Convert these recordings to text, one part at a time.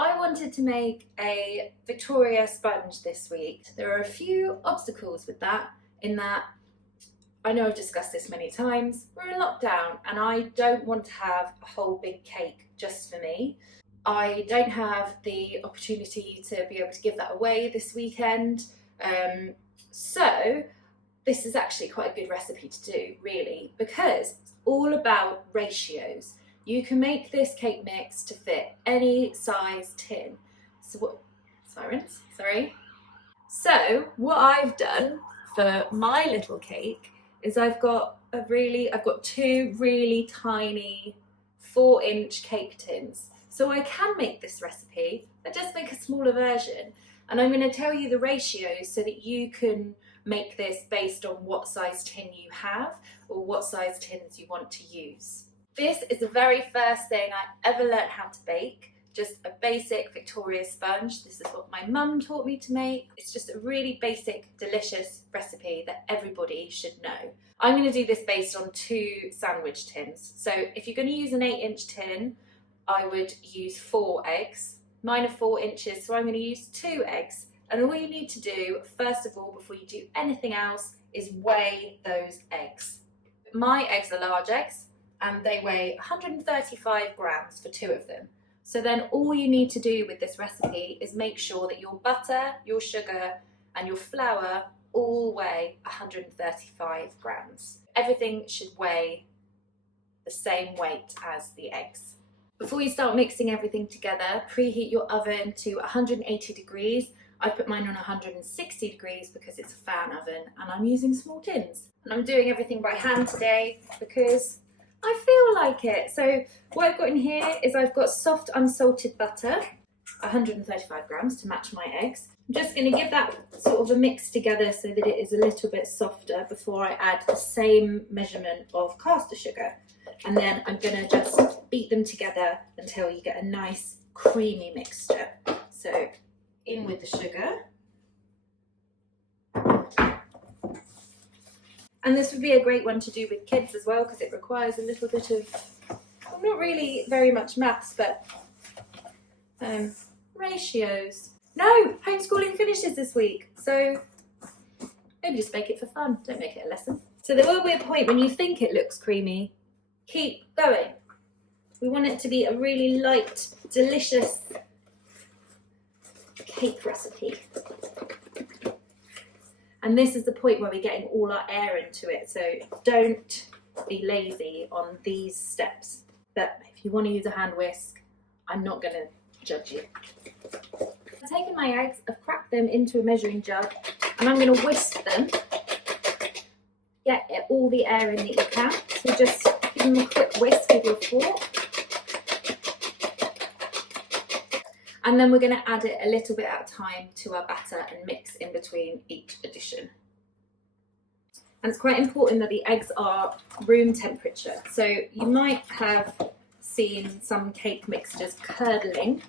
I wanted to make a Victoria sponge this week. There are a few obstacles with that, in that I know I've discussed this many times, we're in lockdown and I don't want to have a whole big cake just for me. I don't have the opportunity to be able to give that away this weekend. So this is actually quite a good recipe to do, really, because it's all about ratios. You can make this cake mix to fit any size tin. So what I've done for my little cake is I've got two really tiny 4-inch cake tins. So I can make this recipe, but just make a smaller version. And I'm going to tell you the ratios so that you can make this based on what size tin you have or what size tins you want to use. This is the very first thing I ever learned how to bake, just a basic Victoria sponge. This is what my mum taught me to make. It's just a really basic, delicious recipe that everybody should know. I'm going to do this based on 2 sandwich tins. So if you're going to use an 8-inch tin, I would use 4 eggs. Mine are 4 inches, so I'm going to use 2 eggs. And all you need to do, first of all, before you do anything else, is weigh those eggs. My eggs are large eggs, and they weigh 135 grams for 2 of them. So then all you need to do with this recipe is make sure that your butter, your sugar, and your flour all weigh 135 grams. Everything should weigh the same weight as the eggs. Before you start mixing everything together, preheat your oven to 180 degrees. I put mine on 160 degrees because it's a fan oven and I'm using small tins. And I'm doing everything by hand today because I feel like it. So what I've got in here is I've got soft unsalted butter, 135 grams to match my eggs. I'm just going to give that sort of a mix together so that it is a little bit softer before I add the same measurement of caster sugar. And then I'm going to just beat them together until you get a nice creamy mixture. So in with the sugar. And this would be a great one to do with kids as well because it requires a little bit of, well, not really very much maths, but ratios. No, homeschooling finishes this week, so maybe just make it for fun, don't make it a lesson. So there will be a point when you think it looks creamy, keep going. We want it to be a really light, delicious cake recipe. And this is the point where we're getting all our air into it, so don't be lazy on these steps. But if you want to use a hand whisk, I'm not going to judge you. I've taken my eggs, I've cracked them into a measuring jug, and I'm going to whisk them. Get all the air in that you can, so just give them a quick whisk with your fork. And then we're going to add it a little bit at a time to our batter and mix in between each addition. And it's quite important that the eggs are room temperature. So you might have seen some cake mixtures curdling.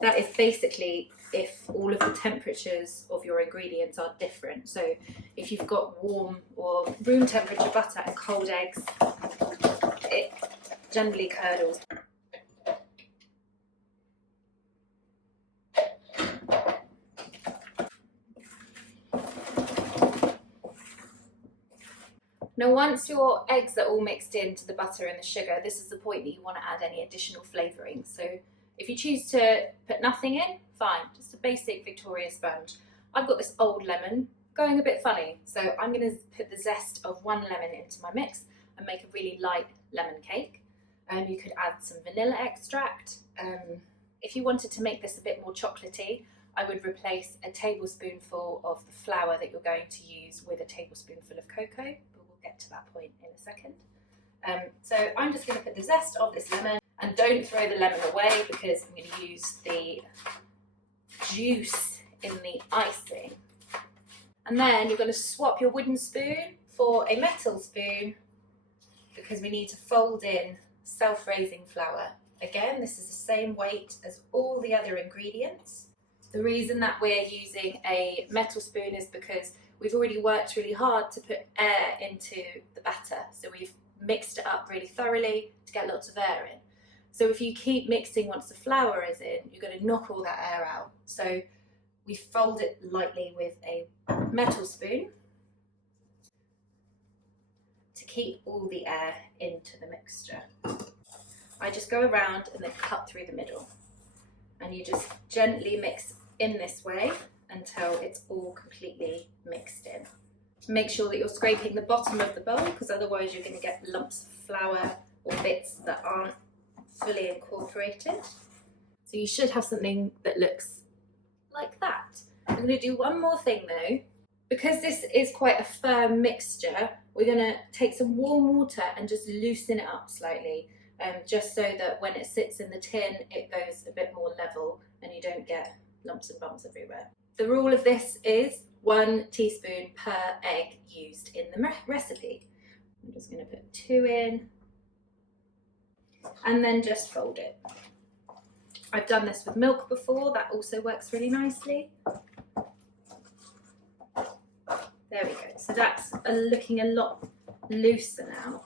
That is basically if all of the temperatures of your ingredients are different. So if you've got warm or room temperature butter and cold eggs, it generally curdles. Now once your eggs are all mixed into the butter and the sugar, this is the point that you want to add any additional flavouring. So if you choose to put nothing in, fine, just a basic Victoria sponge. I've got this old lemon going a bit funny, so I'm going to put the zest of 1 lemon into my mix and make a really light lemon cake. You could add some vanilla extract. If you wanted to make this a bit more chocolatey, I would replace a tablespoonful of the flour that you're going to use with a tablespoonful of cocoa. Get to that point in a second. So I'm just going to put the zest of this lemon, and don't throw the lemon away because I'm going to use the juice in the icing. And then you're going to swap your wooden spoon for a metal spoon because we need to fold in self-raising flour. Again, this is the same weight as all the other ingredients. The reason that we're using a metal spoon is because we've already worked really hard to put air into the batter. So we've mixed it up really thoroughly to get lots of air in. So if you keep mixing once the flour is in, you're going to knock all that air out. So we fold it lightly with a metal spoon to keep all the air into the mixture. I just go around and then cut through the middle. And you just gently mix in this way until it's all completely mixed in. Make sure that you're scraping the bottom of the bowl, because otherwise you're going to get lumps of flour or bits that aren't fully incorporated. So you should have something that looks like that. I'm going to do one more thing though. Because this is quite a firm mixture, we're going to take some warm water and just loosen it up slightly, just so that when it sits in the tin it goes a bit more level and you don't get lumps and bumps everywhere. The rule of this is 1 teaspoon per egg used in the recipe. I'm just going to put 2 in and then just fold it. I've done this with milk before, that also works really nicely. There we go, so that's looking a lot looser now.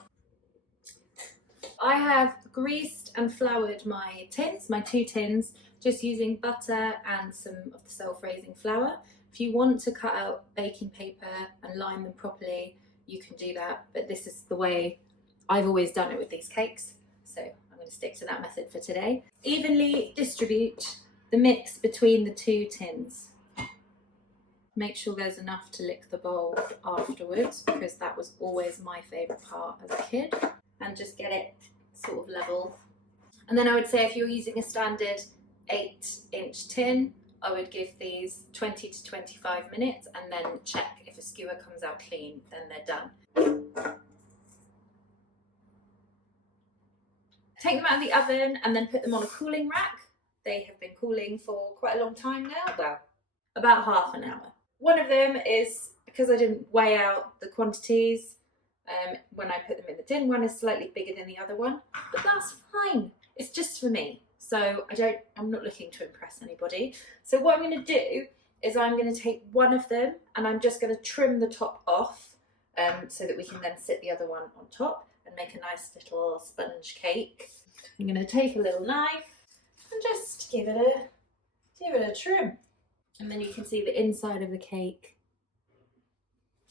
I have greased and floured my tins, my 2 tins, just using butter and some of the self-raising flour. If you want to cut out baking paper and line them properly, you can do that, but this is the way I've always done it with these cakes, so I'm going to stick to that method for today. Evenly distribute the mix between the 2 tins. Make sure there's enough to lick the bowl afterwards, because that was always my favourite part as a kid, and just get it sort of level. And then I would say if you're using a standard 8-inch tin, I would give these 20 to 25 minutes and then check if a skewer comes out clean, then they're done. Take them out of the oven and then put them on a cooling rack. They have been cooling for quite a long time now, well, about half an hour. One of them is, because I didn't weigh out the quantities when I put them in the tin, one is slightly bigger than the other one, but that's fine. It's just for me. So I'm not looking to impress anybody. So what I'm going to do is I'm going to take one of them and I'm just going to trim the top off so that we can then sit the other one on top and make a nice little sponge cake. I'm going to take a little knife and just give it a trim. And then you can see the inside of the cake.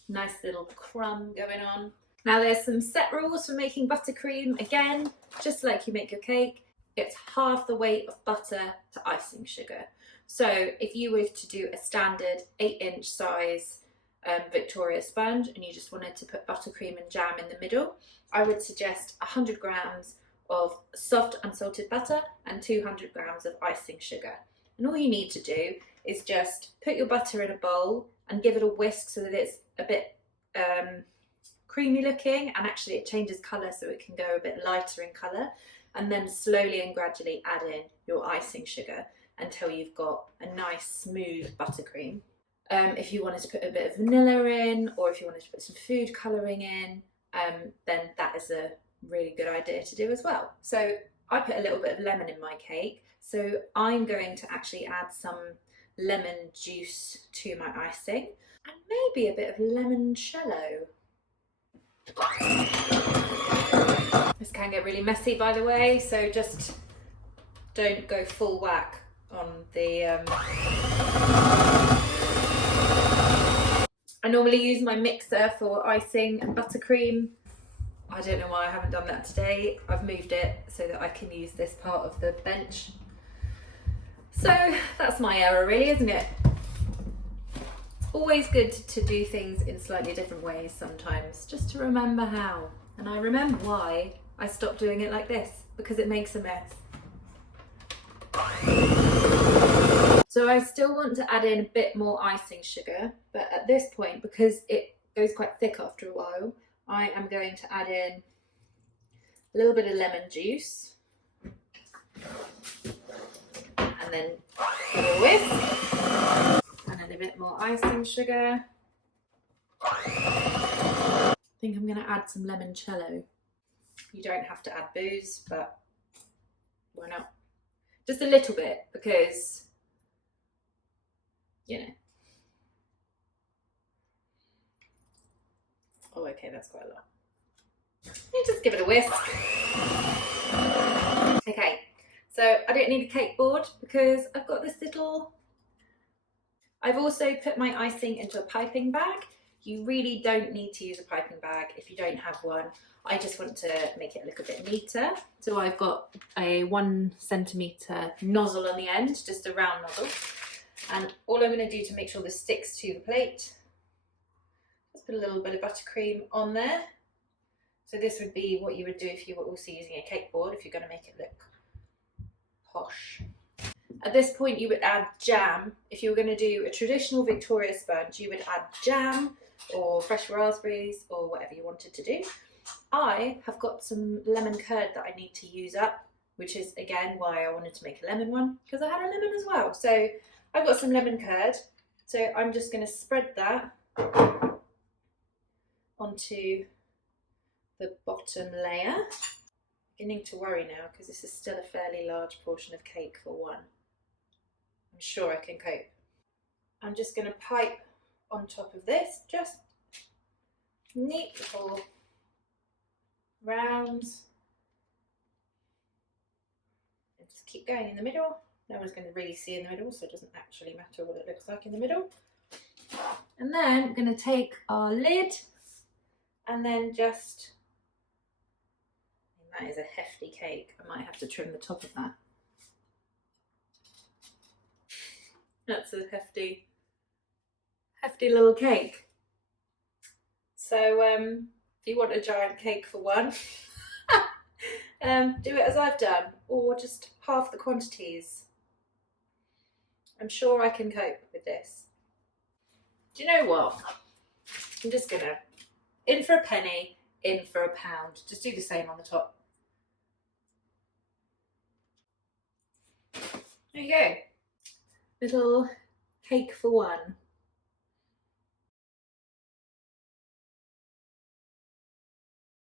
Nice little crumb going on. Now there's some set rules for making buttercream. Again, just like you make your cake, it's half the weight of butter to icing sugar. So if you were to do a standard 8-inch size Victoria sponge and you just wanted to put buttercream and jam in the middle, I would suggest 100 grams of soft unsalted butter and 200 grams of icing sugar. And all you need to do is just put your butter in a bowl and give it a whisk so that it's a bit creamy looking, and actually it changes colour so it can go a bit lighter in colour, and then slowly and gradually add in your icing sugar until you've got a nice smooth buttercream. If you wanted to put a bit of vanilla in, or if you wanted to put some food colouring in, then that is a really good idea to do as well. So I put a little bit of lemon in my cake, so I'm going to actually add some lemon juice to my icing and maybe a bit of limoncello. This can get really messy, by the way, so just don't go full whack on the I normally use my mixer for icing and buttercream. I don't know why I haven't done that today. I've moved it so that I can use this part of the bench. So that's my error really, isn't it? Always good to do things in slightly different ways sometimes, just to remember how. And I remember why I stopped doing it like this, because it makes a mess. So I still want to add in a bit more icing sugar, but at this point, because it goes quite thick after a while, I am going to add in a little bit of lemon juice and then give it a whisk, and then a bit more icing sugar. I think I'm going to add some limoncello. You don't have to add booze, but why not? Just a little bit, because, you know. Oh, okay, that's quite a lot. You just give it a whisk. Okay, So I don't need a cake board because I've got this little. I've also put my icing into a piping bag. You really don't need to use a piping bag if you don't have one. I just want to make it look a bit neater. So I've got a 1 centimetre nozzle on the end, just a round nozzle. And all I'm going to do to make sure this sticks to the plate, just put a little bit of buttercream on there. So this would be what you would do if you were also using a cake board, if you're going to make it look posh. At this point you would add jam. If you were going to do a traditional Victoria sponge, you would add jam or fresh raspberries or whatever you wanted to do. I have got some lemon curd that I need to use up, which is again why I wanted to make a lemon one, because I had a lemon as well. So I've got some lemon curd, so I'm just going to spread that onto the bottom layer. Beginning to worry now because this is still a fairly large portion of cake for one. I'm sure I can cope. I'm just going to pipe on top of this, just neat little rounds, and just keep going in the middle. No one's going to really see in the middle, so it doesn't actually matter what it looks like in the middle. And then I'm going to take our lid and then just, that is a hefty cake. I might have to trim the top of that. That's a hefty little cake. So if you want a giant cake for one, do it as I've done, or just half the quantities. I'm sure I can cope with this. Do you know what? I'm just gonna, in for a penny, in for a pound. Just do the same on the top. There you go. Little cake for one.